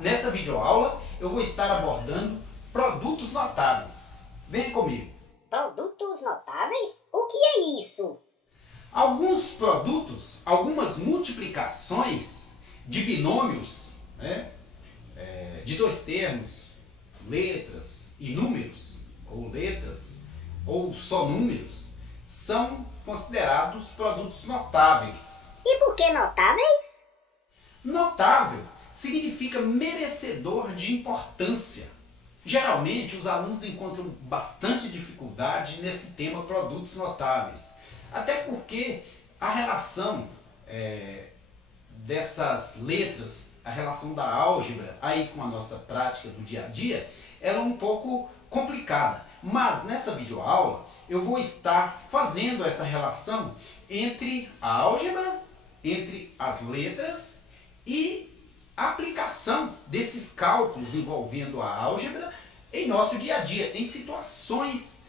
Nessa videoaula eu vou estar abordando produtos notáveis. Venha comigo. Produtos notáveis? O que é isso? Alguns produtos, algumas multiplicações de binômios, né, de dois termos, letras e números, ou só números, são considerados produtos notáveis. E por que notáveis? Notável significa merecedor de importância. Geralmente os alunos encontram bastante dificuldade nesse tema produtos notáveis. Até porque a relação dessas letras, a relação da álgebra aí com a nossa prática do dia a dia, ela é um pouco complicada. Mas nessa videoaula eu vou estar fazendo essa relação entre a álgebra, entre as letras e a aplicação desses cálculos envolvendo a álgebra em nosso dia a dia, em situações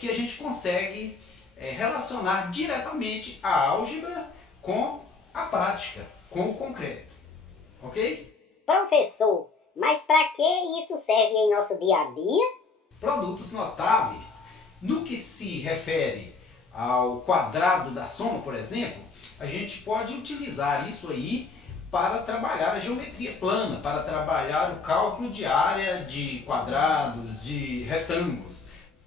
que a gente consegue relacionar diretamente a álgebra com a prática, com o concreto. Ok? Professor, mas para que isso serve em nosso dia a dia? Produtos notáveis, no que se refere ao quadrado da soma, por exemplo, a gente pode utilizar isso aí para trabalhar a geometria plana, para trabalhar o cálculo de área de quadrados, de retângulos.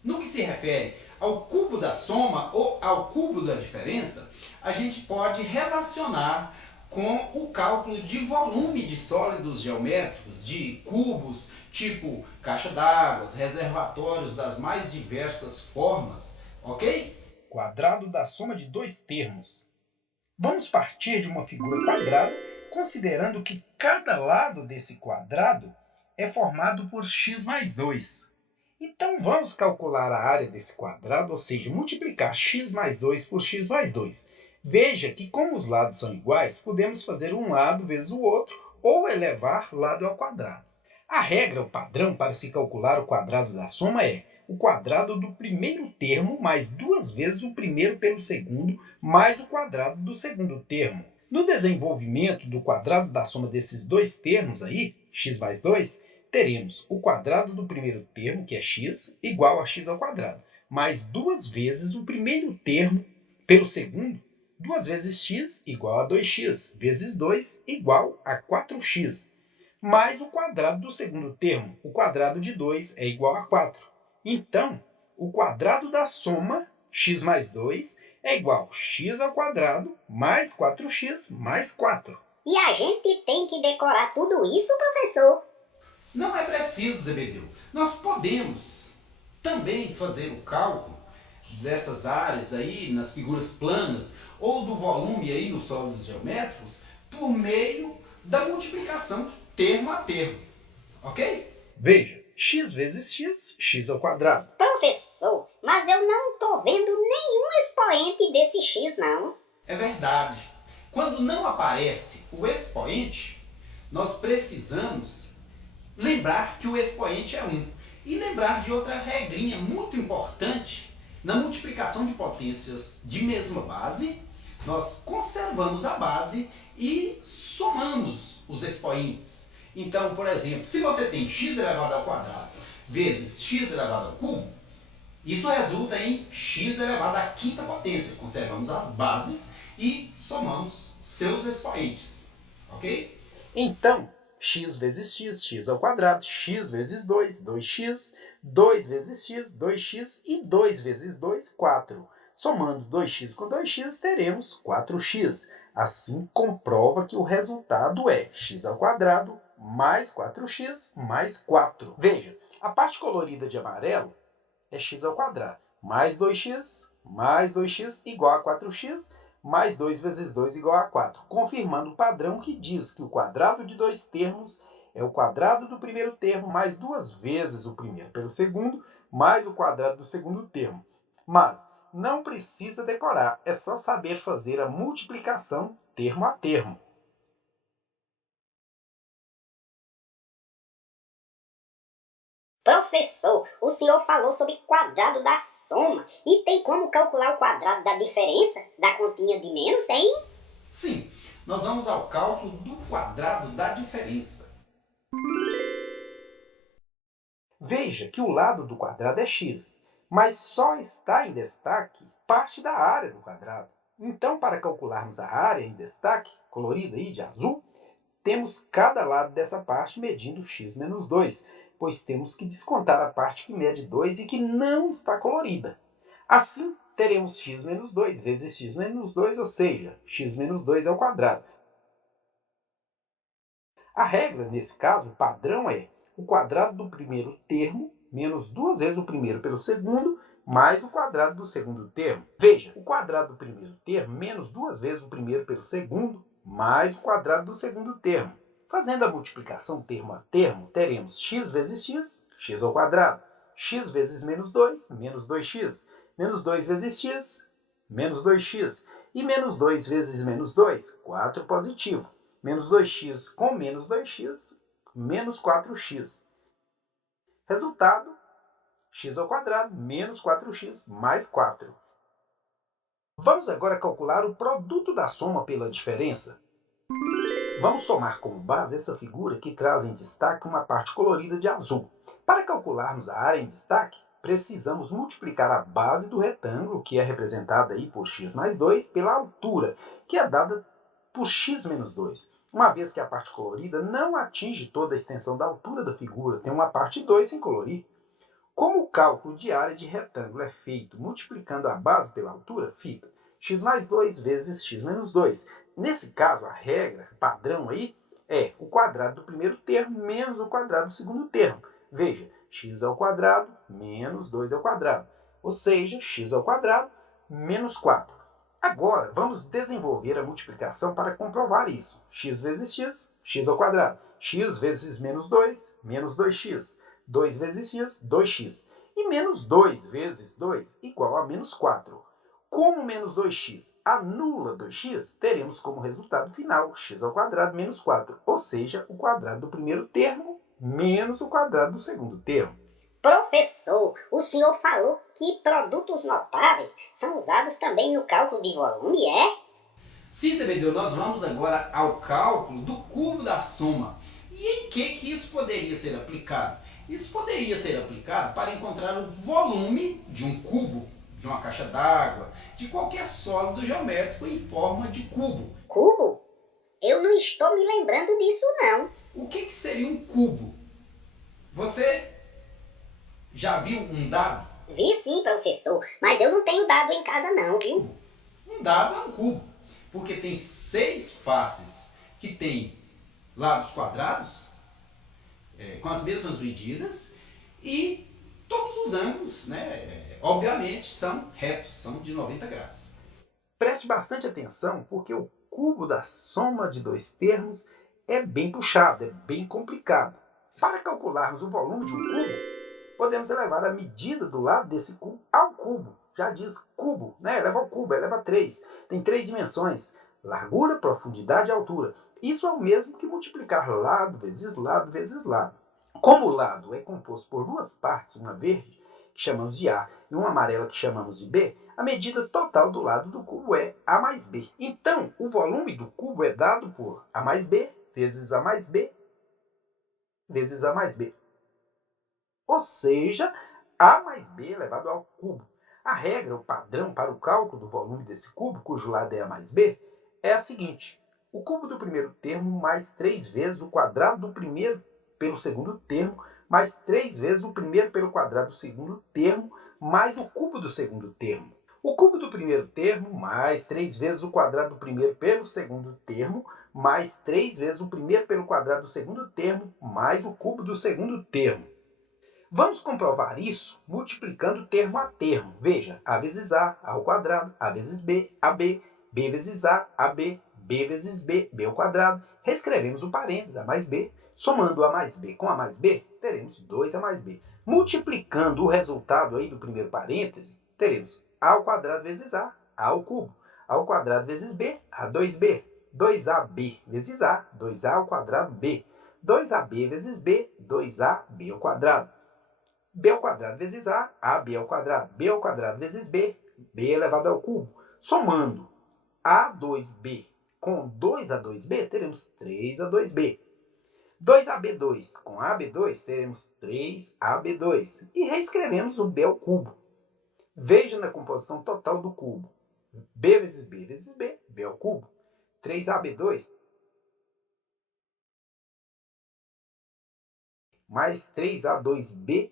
No que se refere ao cubo da soma ou ao cubo da diferença, a gente pode relacionar com o cálculo de volume de sólidos geométricos, de cubos, tipo caixa d'água, reservatórios das mais diversas formas, ok? Quadrado da soma de dois termos. Vamos partir de uma figura quadrada, considerando que cada lado desse quadrado é formado por x mais 2. Então vamos calcular a área desse quadrado, ou seja, multiplicar x mais 2 por x mais 2. Veja que como os lados são iguais, podemos fazer um lado vezes o outro ou elevar lado ao quadrado. A regra, o padrão para se calcular o quadrado da soma é o quadrado do primeiro termo mais duas vezes o primeiro pelo segundo mais o quadrado do segundo termo. No desenvolvimento do quadrado da soma desses dois termos aí, x mais 2, teremos o quadrado do primeiro termo, que é x, igual a x ao quadrado, mais duas vezes o primeiro termo pelo segundo, 2 vezes x igual a 2x, vezes 2 igual a 4x, mais o quadrado do segundo termo. O quadrado de 2 é igual a 4. Então, o quadrado da soma, x mais 2, é igual a x ao quadrado mais 4x mais 4. E a gente tem que decorar tudo isso, professor? Não é preciso, Zebedeu. Nós podemos também fazer o cálculo dessas áreas aí nas figuras planas ou do volume aí nos sólidos geométricos por meio da multiplicação termo a termo. Ok? Veja, x vezes x, x ao quadrado. Professor, mas eu não estou vendo nenhum expoente desse x, não. É verdade. Quando não aparece o expoente, nós precisamos lembrar que o expoente é 1. E lembrar de outra regrinha muito importante. Na multiplicação de potências de mesma base, nós conservamos a base e somamos os expoentes. Então, por exemplo, se você tem x elevado ao quadrado vezes x elevado ao cubo, isso resulta em x elevado à quinta potência. Conservamos as bases e somamos seus expoentes. Ok? Então, x vezes x, x ao quadrado, x vezes 2, 2x, 2 vezes x, 2x e 2 vezes 2, 4. Somando 2x com 2x, teremos 4x. Assim, comprova que o resultado é x ao quadrado mais 4x mais 4. Veja, a parte colorida de amarelo é x ao quadrado, mais 2x igual a 4x, mais 2 vezes 2 igual a 4, confirmando o padrão que diz que o quadrado de dois termos é o quadrado do primeiro termo mais duas vezes o primeiro pelo segundo, mais o quadrado do segundo termo. Mas não precisa decorar, é só saber fazer a multiplicação termo a termo. Professor, o senhor falou sobre quadrado da soma. E tem como calcular o quadrado da diferença da continha de menos, hein? Sim, nós vamos ao cálculo do quadrado da diferença. Veja que o lado do quadrado é x, mas só está em destaque parte da área do quadrado. Então, para calcularmos a área em destaque, colorida aí de azul, temos cada lado dessa parte medindo x menos 2, pois temos que descontar a parte que mede 2 e que não está colorida. Assim, teremos x menos 2 vezes x menos 2, ou seja, x menos 2 ao quadrado. A regra, nesse caso, o padrão é o quadrado do primeiro termo menos duas vezes o primeiro pelo segundo, mais o quadrado do segundo termo. Veja, o quadrado do primeiro termo menos duas vezes o primeiro pelo segundo, mais o quadrado do segundo termo. Fazendo a multiplicação termo a termo, teremos x vezes x, x ao quadrado. X vezes menos 2, menos 2x. Menos 2 vezes x, menos 2x. E menos 2 vezes menos 2, 4 positivo. Menos 2x com menos 2x, menos 4x. Resultado, x ao quadrado menos 4x mais 4. Vamos agora calcular o produto da soma pela diferença. Vamos tomar como base essa figura que traz em destaque uma parte colorida de azul. Para calcularmos a área em destaque, precisamos multiplicar a base do retângulo, que é representada aí por x mais 2, pela altura, que é dada por x menos 2. Uma vez que a parte colorida não atinge toda a extensão da altura da figura, tem uma parte 2 sem colorir. Como o cálculo de área de retângulo é feito multiplicando a base pela altura, fica x mais 2 vezes x menos 2. Nesse caso, a regra padrão aí é o quadrado do primeiro termo menos o quadrado do segundo termo. Veja, x ao quadrado menos 2 ao quadrado, ou seja, x ao quadrado menos 4. Agora, vamos desenvolver a multiplicação para comprovar isso. X vezes x, x ao quadrado. X vezes menos 2, menos 2x. 2 vezes x, 2x. E menos 2 vezes 2 igual a menos 4. Como menos 2x anula 2x, teremos como resultado final x ao quadrado menos 4, ou seja, o quadrado do primeiro termo menos o quadrado do segundo termo. Professor, o senhor falou que produtos notáveis são usados também no cálculo de volume, é? Sim, Zebedeu, nós vamos agora ao cálculo do cubo da soma. E em que isso poderia ser aplicado? Isso poderia ser aplicado para encontrar o volume de um cubo, de uma caixa d'água, de qualquer sólido geométrico em forma de cubo. Cubo? Eu não estou me lembrando disso, não. O que seria um cubo? Você já viu um dado? Vi sim, professor, mas eu não tenho dado em casa não, viu? Um dado é um cubo, porque tem 6 faces que tem lados quadrados, com as mesmas medidas, e todos os ângulos, obviamente, são retos, são de 90 graus. Preste bastante atenção, porque o cubo da soma de dois termos é bem puxado, é bem complicado. Para calcularmos o volume de um cubo, podemos elevar a medida do lado desse cubo ao cubo. Já diz cubo, eleva ao cubo, eleva a 3. Tem 3 dimensões: largura, profundidade e altura. Isso é o mesmo que multiplicar lado vezes lado vezes lado. Como o lado é composto por duas partes, uma verde, que chamamos de A, e uma amarela, que chamamos de B, a medida total do lado do cubo é A mais B. Então, o volume do cubo é dado por A mais B vezes A mais B vezes A mais B. Ou seja, A mais B elevado ao cubo. A regra, o padrão para o cálculo do volume desse cubo, cujo lado é A mais B, é a seguinte: o cubo do primeiro termo mais 3 vezes o quadrado do primeiro pelo segundo termo, mais 3 vezes o primeiro pelo quadrado do segundo termo, mais o cubo do segundo termo. O cubo do primeiro termo, mais 3 vezes o quadrado do primeiro pelo segundo termo, mais 3 vezes o primeiro pelo quadrado do segundo termo, mais o cubo do segundo termo. Vamos comprovar isso multiplicando termo a termo. Veja, A vezes A ao quadrado, A vezes B, AB, B vezes A, AB, B vezes B, B ao quadrado. Reescrevemos o parênteses, A mais B. Somando A mais B com A mais B, teremos 2A mais B. Multiplicando o resultado aí do primeiro parêntese, teremos A ao quadrado vezes A ao cubo. A ao quadrado vezes B, A2B. 2AB vezes A, 2A ao quadrado B. 2AB vezes B, 2AB ao quadrado. B ao quadrado vezes A, AB ao quadrado. B ao quadrado vezes B, B elevado ao cubo. Somando A2B com 2A2B, teremos 3A2B. 2AB2 com AB2 teremos 3AB2 e reescrevemos o B ao cubo. Veja na composição total do cubo. B vezes B vezes B, B ao cubo. 3AB2 mais 3A2B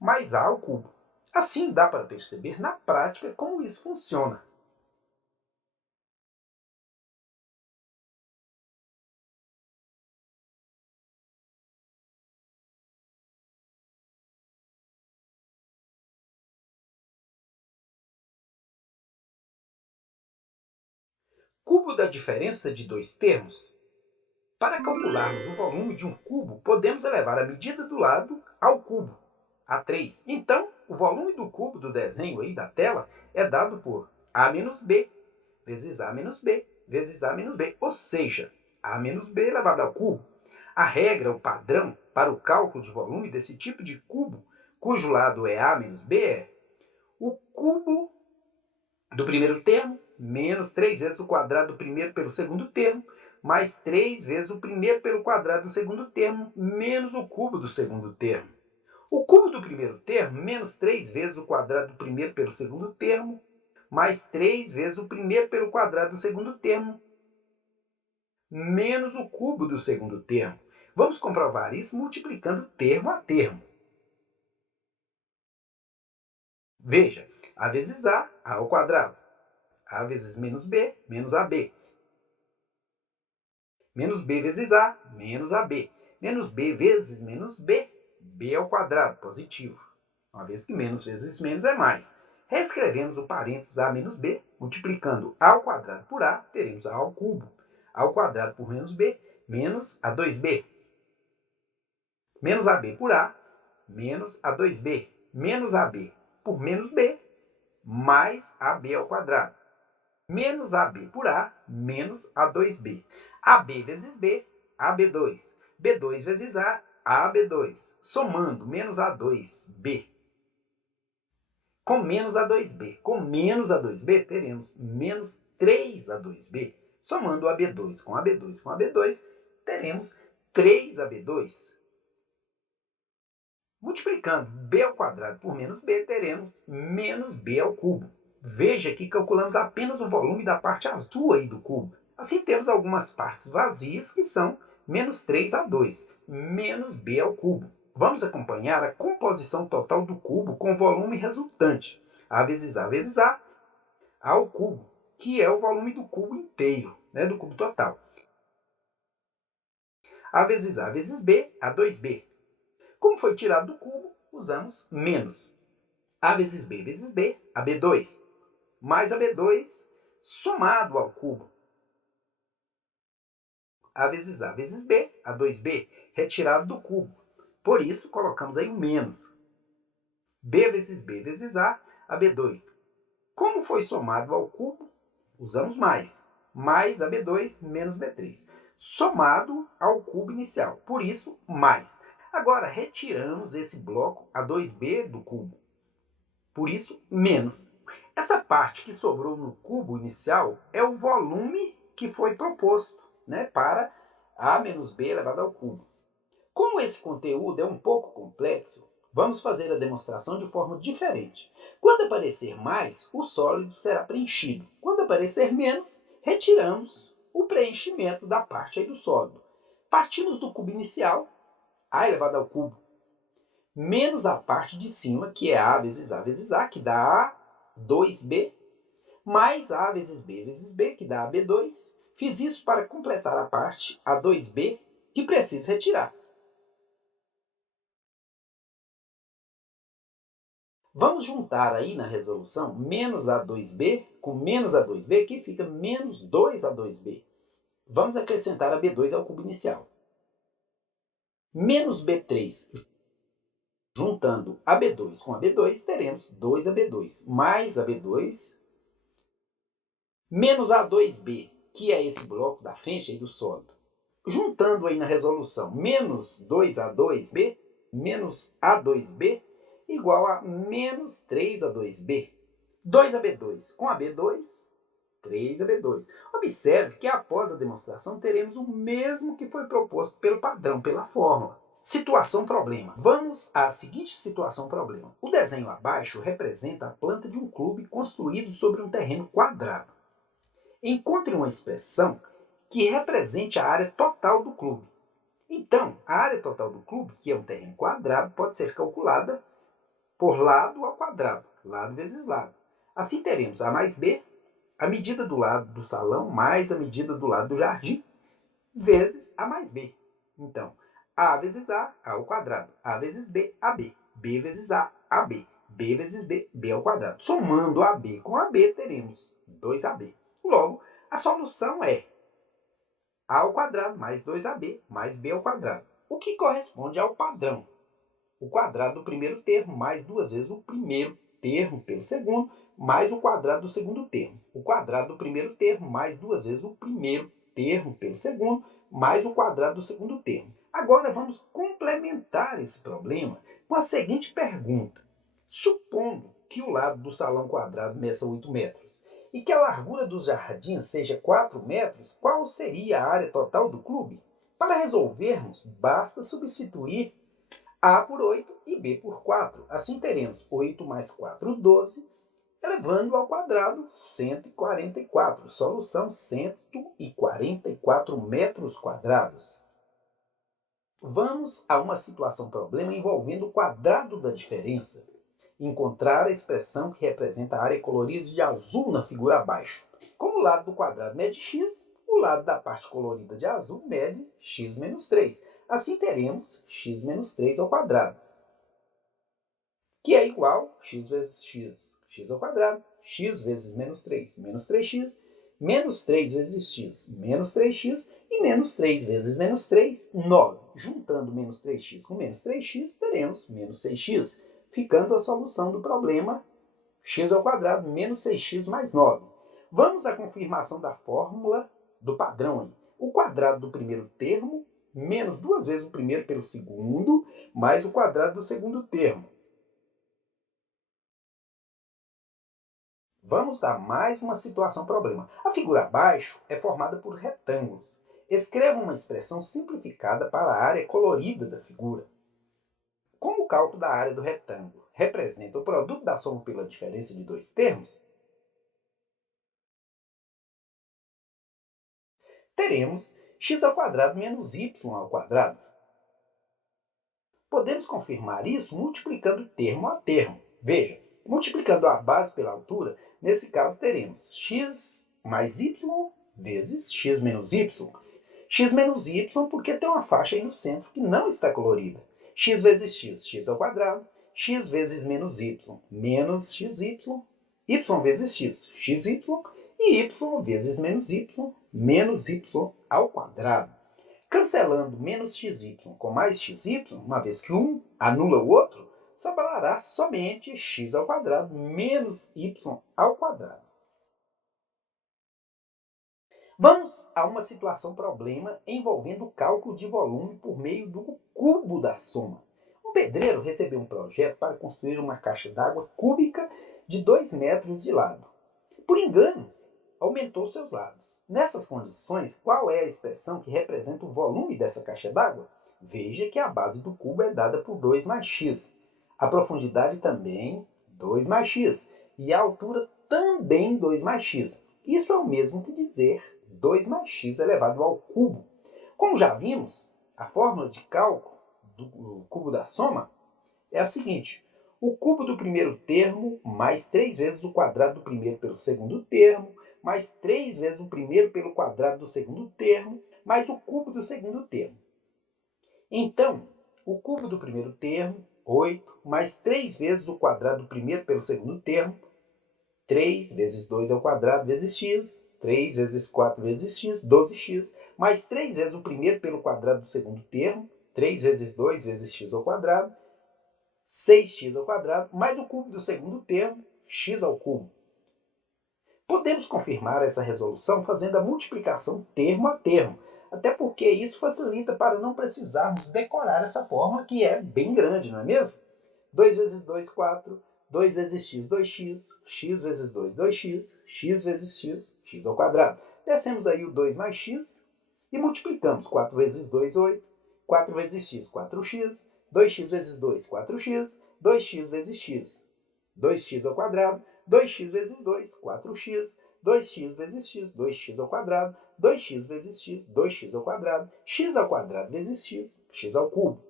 mais A ao cubo. Assim dá para perceber na prática como isso funciona. Cubo da diferença de dois termos. Para calcularmos o volume de um cubo, podemos elevar a medida do lado ao cubo, a 3. Então, o volume do cubo do desenho aí da tela é dado por A menos B vezes A menos B vezes A menos B, ou seja, A menos B elevado ao cubo. A regra, o padrão para o cálculo de volume desse tipo de cubo, cujo lado é A menos B, é o cubo do primeiro termo menos 3 vezes o quadrado do primeiro pelo segundo termo, mais 3 vezes o primeiro pelo quadrado do segundo termo, menos o cubo do segundo termo. O cubo do primeiro termo, menos 3 vezes o quadrado do primeiro pelo segundo termo, mais 3 vezes o primeiro pelo quadrado do segundo termo, menos o cubo do segundo termo. Vamos comprovar isso multiplicando termo a termo. Veja, A vezes A ao quadrado. A vezes menos B, menos AB. Menos B vezes A, menos AB. Menos B vezes menos B, B ao quadrado, positivo. Uma vez que menos vezes menos é mais. Reescrevemos o parênteses A menos B, multiplicando A ao quadrado por A, teremos A ao cubo. A ao quadrado por menos B, menos A2B. Menos AB por A, menos A2B. Menos AB por menos B, mais AB ao quadrado. Menos AB por A, menos A2B. AB vezes B, AB2. B2 vezes A, AB2. Somando menos A2B com menos A2B. Com menos A2B, teremos menos 3A2B. Somando AB2 com AB2 com AB2, teremos 3AB2. Multiplicando B ao quadrado por menos B, teremos menos B ao cubo. Veja que calculamos apenas o volume da parte azul aí do cubo. Assim, temos algumas partes vazias, que são menos 3A2, menos B ao cubo. Vamos acompanhar a composição total do cubo com o volume resultante. A vezes A vezes A ao cubo, que é o volume do cubo inteiro, do cubo total. A vezes B, A2B. Como foi tirado do cubo, usamos menos. A vezes B, AB2. Mais AB2 somado ao cubo. A vezes B, A2B, retirado do cubo. Por isso, colocamos aí o menos. B vezes A, AB2. Como foi somado ao cubo, usamos mais. Mais AB2 menos B3. Somado ao cubo inicial. Por isso, mais. Agora, retiramos esse bloco A2B do cubo. Por isso, menos. Essa parte que sobrou no cubo inicial é o volume que foi proposto, para A menos B elevado ao cubo. Como esse conteúdo é um pouco complexo, vamos fazer a demonstração de forma diferente. Quando aparecer mais, o sólido será preenchido. Quando aparecer menos, retiramos o preenchimento da parte aí do sólido. Partimos do cubo inicial, A elevado ao cubo, menos a parte de cima, que é A vezes A, que dá A2B, mais A vezes B, que dá AB2. Fiz isso para completar a parte A2B, que preciso retirar. Vamos juntar aí na resolução menos A2B com menos A2B, que fica menos 2A2B. Vamos acrescentar a B2 ao cubo inicial. Menos B3. Juntando AB2 com AB2, teremos 2AB2, mais AB2, menos A2B, que é esse bloco da frente aí do sólido. Juntando aí na resolução menos 2A2B, menos A2B, igual a menos 3A2B. 2AB2 com AB2, 3 B3 é B2. Observe que após a demonstração teremos o mesmo que foi proposto pelo padrão, pela fórmula. Situação-problema. Vamos à seguinte situação-problema. O desenho abaixo representa a planta de um clube construído sobre um terreno quadrado. Encontre uma expressão que represente a área total do clube. Então, a área total do clube, que é um terreno quadrado, pode ser calculada por lado ao quadrado, lado vezes lado. Assim teremos A mais B, a medida do lado do salão, mais a medida do lado do jardim, vezes A mais B. Então, A vezes A, A ao quadrado. A vezes B, AB. B vezes A, AB. B vezes B, B ao quadrado. Somando AB com AB, teremos 2AB. Logo, a solução é A ao quadrado mais 2AB mais B ao quadrado, o que corresponde ao padrão. O quadrado do primeiro termo mais 2 vezes o primeiro termo pelo segundo, mais o quadrado do segundo termo. O quadrado do primeiro termo mais 2 vezes o primeiro termo pelo segundo, mais o quadrado do segundo termo. Agora vamos complementar esse problema com a seguinte pergunta. Supondo que o lado do salão quadrado meça 8 metros e que a largura dos jardins seja 4 metros, qual seria a área total do clube? Para resolvermos, basta substituir A por 8 e B por 4. Assim teremos 8 mais 4, 12, elevando ao quadrado 144. Solução 144 metros quadrados. Vamos a uma situação-problema envolvendo o quadrado da diferença. Encontrar a expressão que representa a área colorida de azul na figura abaixo. Como o lado do quadrado mede x, o lado da parte colorida de azul mede x menos 3. Assim teremos x menos 3 ao quadrado, que é igual a x vezes x, x ao quadrado, x vezes menos 3, menos 3x, menos 3 vezes x, menos 3x, e menos 3 vezes menos 3, 9. Juntando menos 3x com menos 3x, teremos menos 6x, ficando a solução do problema x ao quadrado menos 6x mais 9. Vamos à confirmação da fórmula do padrão aí. O quadrado do primeiro termo menos 2 vezes o primeiro pelo segundo, mais o quadrado do segundo termo. Vamos a mais uma situação-problema. A figura abaixo é formada por retângulos. Escreva uma expressão simplificada para a área colorida da figura. Como o cálculo da área do retângulo representa o produto da soma pela diferença de dois termos, teremos x ao quadrado menos y ao quadrado. Podemos confirmar isso multiplicando termo a termo. Veja, multiplicando a base pela altura, nesse caso teremos x mais y vezes x menos y. X menos y porque tem uma faixa aí no centro que não está colorida. X vezes x, x ao quadrado. X vezes menos y, menos xy. Y vezes x, xy. E y vezes menos y ao quadrado. Cancelando menos xy com mais xy, uma vez que um anula o outro, sobrará somente x ao quadrado menos y ao quadrado. Vamos a uma situação-problema envolvendo o cálculo de volume por meio do cubo da soma. Um pedreiro recebeu um projeto para construir uma caixa d'água cúbica de 2 metros de lado. Por engano, aumentou seus lados. Nessas condições, qual é a expressão que representa o volume dessa caixa d'água? Veja que a base do cubo é dada por 2 mais x. A profundidade também 2 mais x. E a altura também 2 mais x. Isso é o mesmo que dizer 2 mais x elevado ao cubo. Como já vimos, a fórmula de cálculo do cubo da soma é a seguinte. O cubo do primeiro termo mais 3 vezes o quadrado do primeiro pelo segundo termo, mais 3 vezes o primeiro pelo quadrado do segundo termo, mais o cubo do segundo termo. Então, o cubo do primeiro termo, 8, mais 3 vezes o quadrado do primeiro pelo segundo termo, 3 vezes 2 ao quadrado vezes x, 3 vezes 4 vezes x, 12x, mais 3 vezes o primeiro pelo quadrado do segundo termo, 3 vezes 2 vezes x ao quadrado, 6x ao quadrado, mais o cubo do segundo termo, x ao cubo. Podemos confirmar essa resolução fazendo a multiplicação termo a termo, até porque isso facilita para não precisarmos decorar essa fórmula que é bem grande, não é mesmo? 2 vezes 2, 4, 2 vezes x, 2x, x vezes 2, 2x, x vezes x ao quadrado. Descemos aí o 2 mais x e multiplicamos. 4 vezes 2, 8. 4 vezes x, 4x. 2x vezes 2, 4x. 2x vezes x, 2x ao quadrado. 2x vezes 2, 4x. 2x vezes x, 2x ao quadrado. 2x vezes x, 2x ao quadrado. X ao quadrado vezes x, x ao cubo.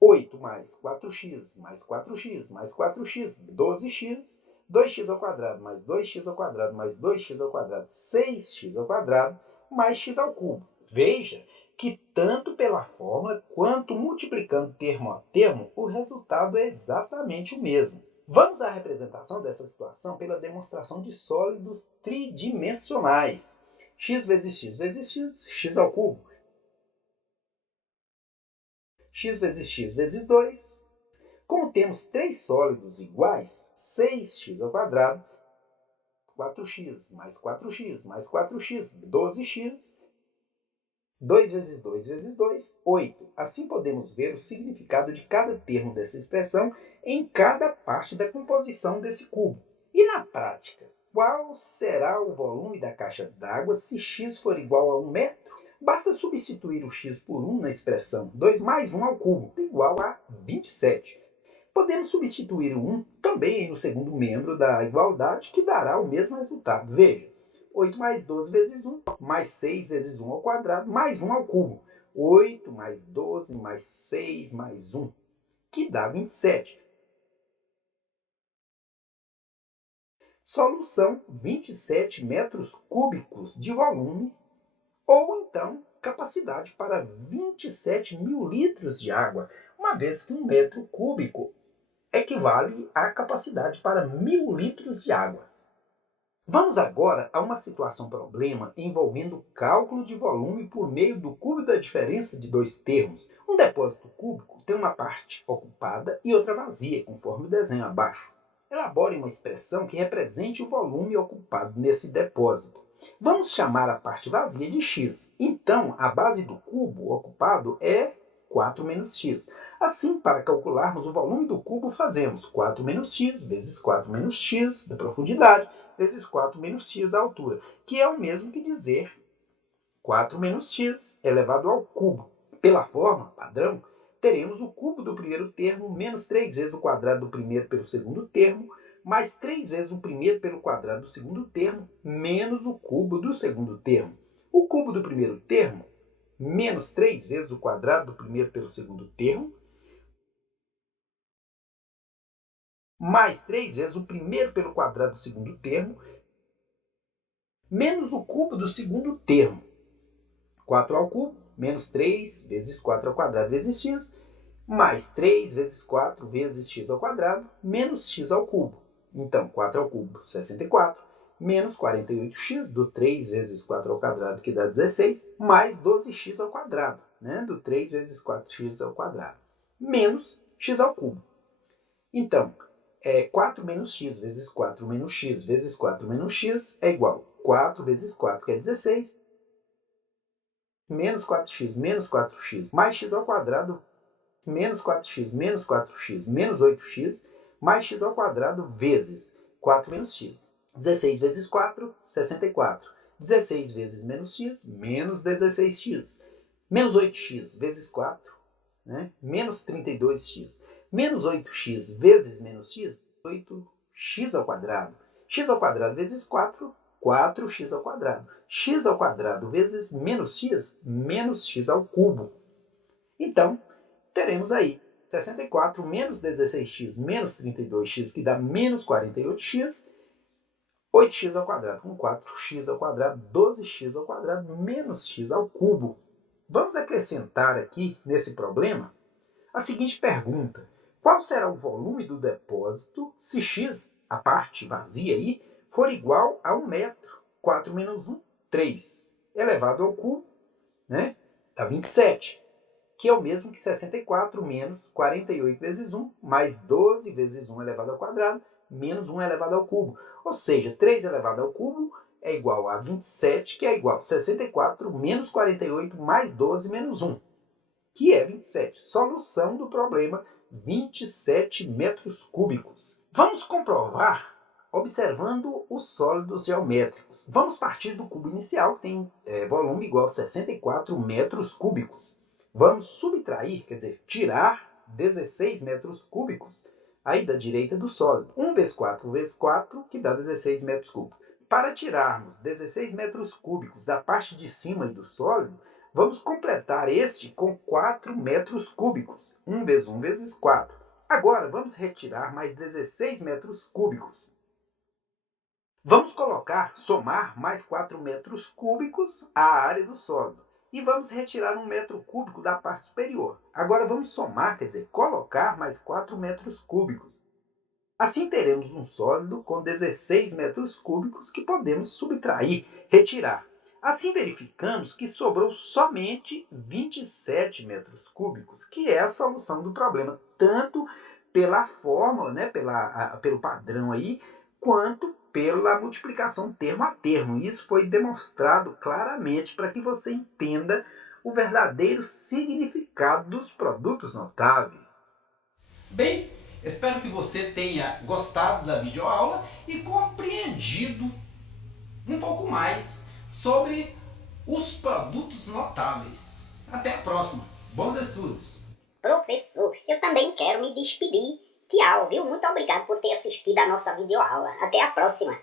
8 mais 4x, mais 4x, mais 4x, 12x. 2x ao quadrado, mais 2x ao quadrado, mais 2x ao quadrado, 6x ao quadrado, mais x ao cubo. Veja que tanto pela fórmula quanto multiplicando termo a termo, o resultado é exatamente o mesmo. Vamos à representação dessa situação pela demonstração de sólidos tridimensionais. X vezes x vezes x, x ao cubo. X vezes x vezes 2. Como temos três sólidos iguais, 6x ao quadrado, 4x, mais 4x, mais 4x, 12x. 2 vezes 2 vezes 2, 8. Assim podemos ver o significado de cada termo dessa expressão em cada parte da composição desse cubo. E na prática, qual será o volume da caixa d'água se x for igual a 1 metro? Basta substituir o x por 1 na expressão 2 mais 1 ao cubo, igual a 27. Podemos substituir o 1 também no segundo membro da igualdade, que dará o mesmo resultado. Veja, 8 mais 12 vezes 1, mais 6 vezes 1 ao quadrado, mais 1 ao cubo. 8 mais 12 mais 6 mais 1, que dá 27. Solução: 27 metros cúbicos de volume, ou então capacidade para 27 mil litros de água, uma vez que 1 metro cúbico equivale à capacidade para 1000 litros de água. Vamos agora a uma situação-problema envolvendo cálculo de volume por meio do cubo da diferença de dois termos. Um depósito cúbico tem uma parte ocupada e outra vazia, conforme o desenho abaixo. Elabore uma expressão que represente o volume ocupado nesse depósito. Vamos chamar a parte vazia de x. Então, a base do cubo ocupado é 4 menos x. Assim, para calcularmos o volume do cubo, fazemos 4 menos x vezes 4 menos x da profundidade, vezes 4 menos x da altura, que é o mesmo que dizer 4 menos x elevado ao cubo. Pela forma padrão, teremos o cubo do primeiro termo menos 3 vezes o quadrado do primeiro pelo segundo termo, mais 3 vezes o primeiro pelo quadrado do segundo termo, menos o cubo do segundo termo. O cubo do primeiro termo, menos 3 vezes o quadrado do primeiro pelo segundo termo, mais 3 vezes o primeiro pelo quadrado do segundo termo, menos o cubo do segundo termo. 4 ao cubo, menos 3 vezes 4 ao quadrado vezes x, mais 3 vezes 4 vezes x ao quadrado, menos x ao cubo. Então, 4 ao cubo, 64, menos 48x, do 3 vezes 4 ao quadrado, que dá 16, mais 12x ao quadrado, do 3 vezes 4x ao quadrado, menos x ao cubo. Então, 4 menos x vezes 4 menos x vezes 4 menos x é igual a 4 vezes 4, que é 16, menos 4x, mais x ao quadrado, menos 4x, menos 8x, mais x ao quadrado vezes 4 menos x. 16 vezes 4, 64. 16 vezes menos x, menos 16x. Menos 8x vezes 4, menos 32x. Menos 8x vezes menos x, 8x ao quadrado. X ao quadrado vezes 4, 4x ao quadrado. X ao quadrado vezes menos x ao cubo. Então, teremos aí 64 menos 16x menos 32x, que dá menos 48x, 8x ao quadrado com 4x ao quadrado, 12x ao quadrado, menos x ao cubo. Vamos acrescentar aqui, nesse problema, a seguinte pergunta: qual será o volume do depósito se x, a parte vazia aí, for igual a 1 metro? 4 menos 1, 3, elevado ao cubo, dá 27, que é o mesmo que 64 menos 48 vezes 1, mais 12 vezes 1 elevado ao quadrado, menos 1 elevado ao cubo. Ou seja, 3 elevado ao cubo é igual a 27, que é igual a 64 menos 48 mais 12 menos 1, que é 27. Solução do problema: 27 metros cúbicos. Vamos comprovar observando os sólidos geométricos. Vamos partir do cubo inicial, que tem volume igual a 64 metros cúbicos. Vamos subtrair, quer dizer, tirar 16 metros cúbicos aí da direita do sólido. 1 vezes 4 vezes 4, que dá 16 metros cúbicos. Para tirarmos 16 metros cúbicos da parte de cima do sólido, vamos completar este com 4 metros cúbicos. 1 vezes 1 vezes 4. Agora, vamos retirar mais 16 metros cúbicos. Vamos somar mais 4 metros cúbicos à área do sólido. E vamos retirar 1 metro cúbico da parte superior. Agora vamos somar, quer dizer, colocar mais 4 metros cúbicos. Assim teremos um sólido com 16 metros cúbicos que podemos subtrair, retirar. Assim verificamos que sobrou somente 27 metros cúbicos, que é a solução do problema, tanto pela fórmula, né, pelo padrão aí, quanto pela multiplicação termo a termo. Isso foi demonstrado claramente para que você entenda o verdadeiro significado dos produtos notáveis. Bem, espero que você tenha gostado da videoaula e compreendido um pouco mais sobre os produtos notáveis. Até a próxima. Bons estudos! Professor, eu também quero me despedir. Tchau, viu? Muito obrigado por ter assistido a nossa videoaula. Até a próxima.